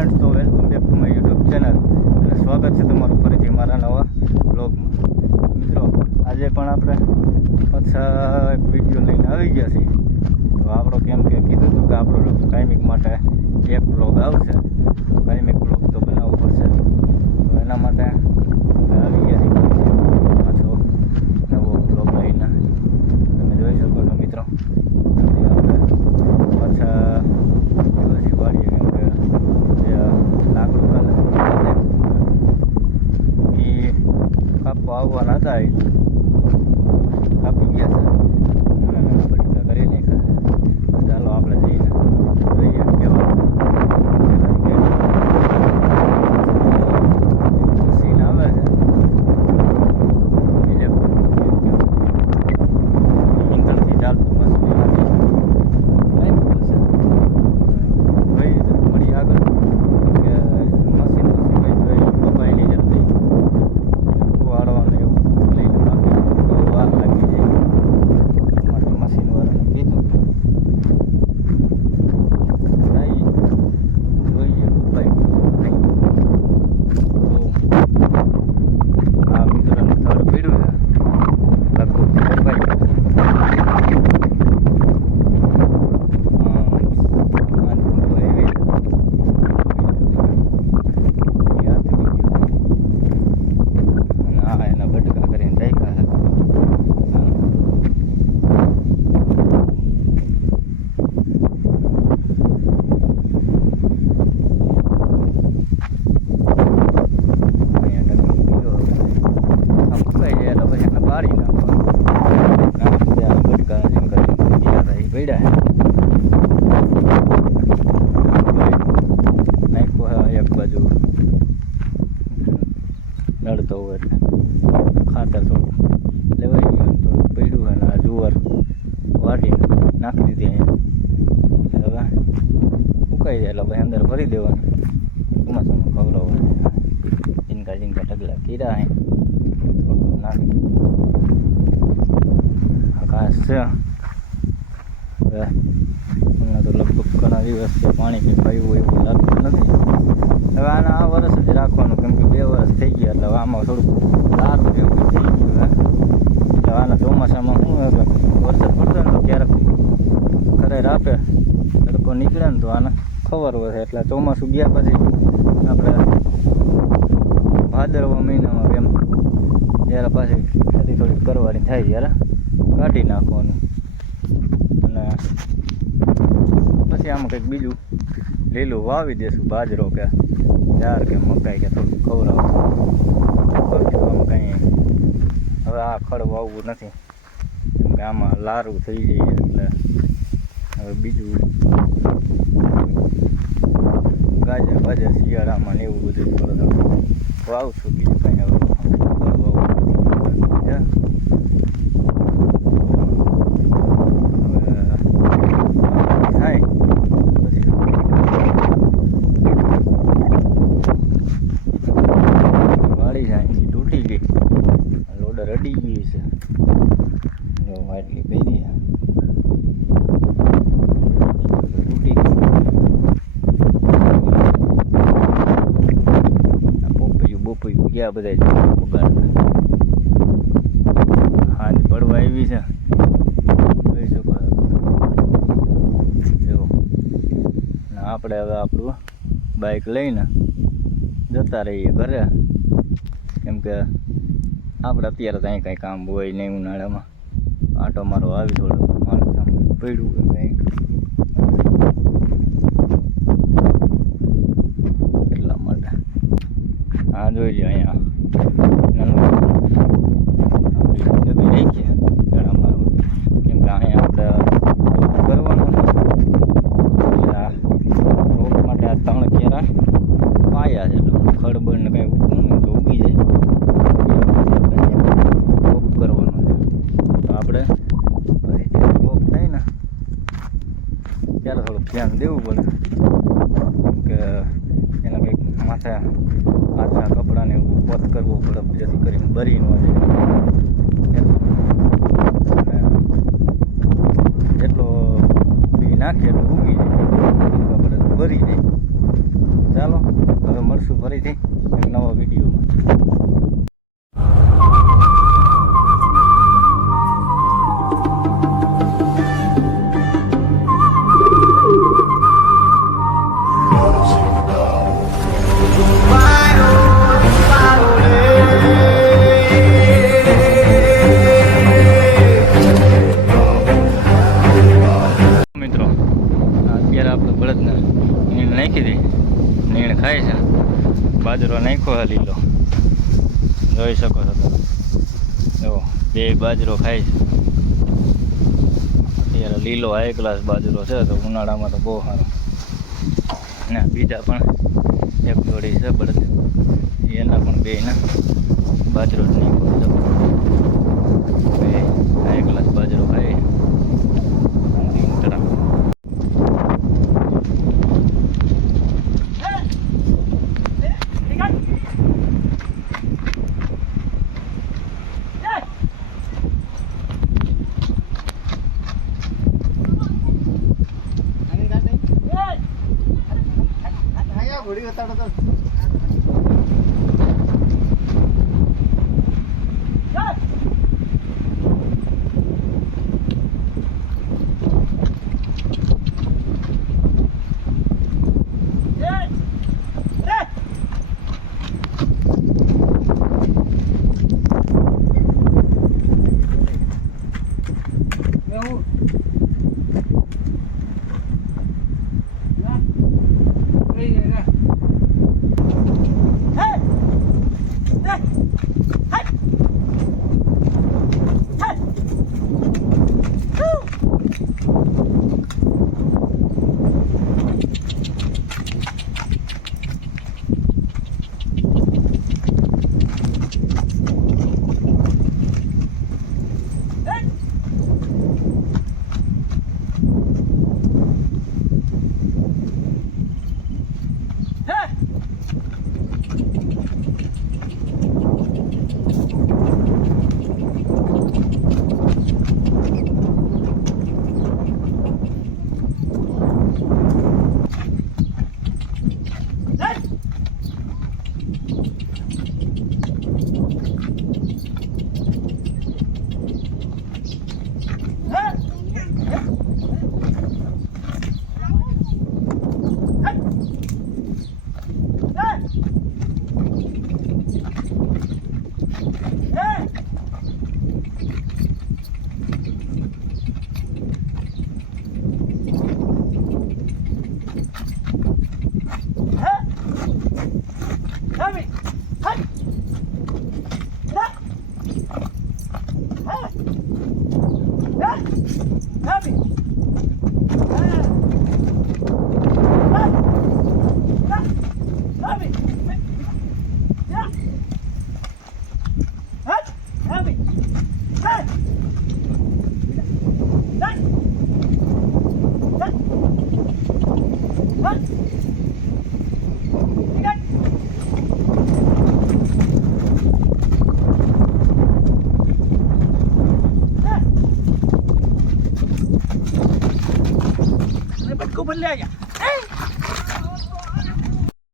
Friends તો welcome back to my YouTube channel અને સ્વાગત છે તમારું ફરીથી મારા નવા બ્લોગમાં મિત્રો, આજે પણ આપણે પાછા એક વીડિયો લઈને આવી ગયા છીએ. તો આપણો કેમ કે કીધું હતું કે આપણો ટાઈમિંગ માટે એક બ્લોગ આવશે. કાપવા આવવાના હતા એ કાપી ગયા છે અને બટકા કરી નાખ્યા ચાલો આપણે જઈને જોઈએ કેવા સીન આવે છે ઇન્ટરથી ચાલતું મશીન ટાઈમ મળશે ભાઈ મળી આગળ કે મશીન તો સિવાય તો એ કપાઈ નહીં જલ્દી વાળવાનું એવું લઈને કાપી બહુ વાર લાગી જાય એટલા માટે મશીન વાળાને કીધું નહીં જોઈએ કપાઈ નહીં તો આ મિત્રને થડ પીડ્યું છે લગભગ કપાઈ ગયું એના બટકા કરીને રાખ્યા પાડી નાખો બટકા જેમ કરીને પડ્યા નાખ્યો હે એક બાજુ નડતો હોય એટલે ખાતર થોડું લેવાઈ ગયું થોડું પડ્યું હોય ને આ જુવાર વાટીને નાખી દીધી અહીંયા એટલે હવે સુકાઈ જાય એટલે ભરી દેવાનું. ચોમાસામાં ખવડાવવાનું. ઝીંકા ઝીંકા ઢગલા કીરા હે. આકાશ છે. હમણાં તો લગભગ ઘણા દિવસ છે પાણી કંઈ પાયું એવું લાગતું નથી. હવે આના આ વર્ષ જ રાખવાનું, કેમ કે બે વર્ષ થઈ ગયા, એટલે આમાં થોડુંક સારું એવું થઈ ગયું હે. એટલે આના ચોમાસામાં શું એટલે વરસાદ પડતો ને તો ક્યારેક ખરેર આપે તડકો નીકળે ને તો આને ખબર હોય એટલે ચોમાસું ગયા પછી આપણે ભાદરવા મહિનામાં એમ જ્યારે પાછી ખેતી થોડીક કરવાની થાય ત્યારે કાઢી નાખવાનું. અને પછી આમાં કંઈક બીજું લીલું વાવી દેશું, બાજરો કે ચાર કે મકાઈ કે થોડું ખવડાવશું બાકી તો કંઈ હવે આ ખડ વાવવું નથી. આમાં લારું થઈ જાય એટલે હવે બીજું ગાજર બાજર શિયાળામાં ને એવું બધું થોડું થોડું વાવશું બીજું કાંઈ? હવે થાય પછી વાળી જાય એ તૂટી ગઈ લોડર અડી ગયું છે જો વાટલી પહેરી છે. તૂટી ગઈ આ પોપૈયું ગયા બધા બગાડતા હા પડવા આવી છે. જોઈ આપણે હવે આપણું બાઇક લઈને જતા રહીએ ઘરે. કેમ કે આપણે અત્યારે તો અહીં કાંઈ કામ હોય નહીં ઉનાળામાં. આટો મારો આવી થોડો માણસ પડ્યું કે કંઈ એટલા માટે હા જોઈ અહીંયા. રહી જરા મારું કેમ કે અહીંયા આપણે કરવાનો માટે આ ત્રણ કેરા પાયા છે. એટલે ખડબડ ને કંઈ ઉગવું તો ઉગી જાય. રોપ કરવાનો છે. તો આપણે રોપ થાય ને, ત્યારે થોડું ધ્યાન દેવું પડે. કેમ કે એના કંઈક માથે પોત કરવો પડે જેથી કરીને બરી ન જાય જેટલો બી નાખીએ તો ઉગી જાય. આપણે ભરી જાય ચાલો, હવે મળશું ફરીથી એક નવા વિડીયોમાં. બાજરો લીલો જોઈ શકો છો તમે. એવો બે બાજરો ખાય છે. અત્યારે લીલો હાઈ ક્લાસ બાજરો છે, તો ઉનાળામાં તો બહુ સારો. ને બીજા પણ એક જોડી છે, બળદ. એના પણ બે ના. બાજરો જ છે બે હાઈ ક્લાસ ಕೊಡಿ ಗೊತ್ತಾಡೋದು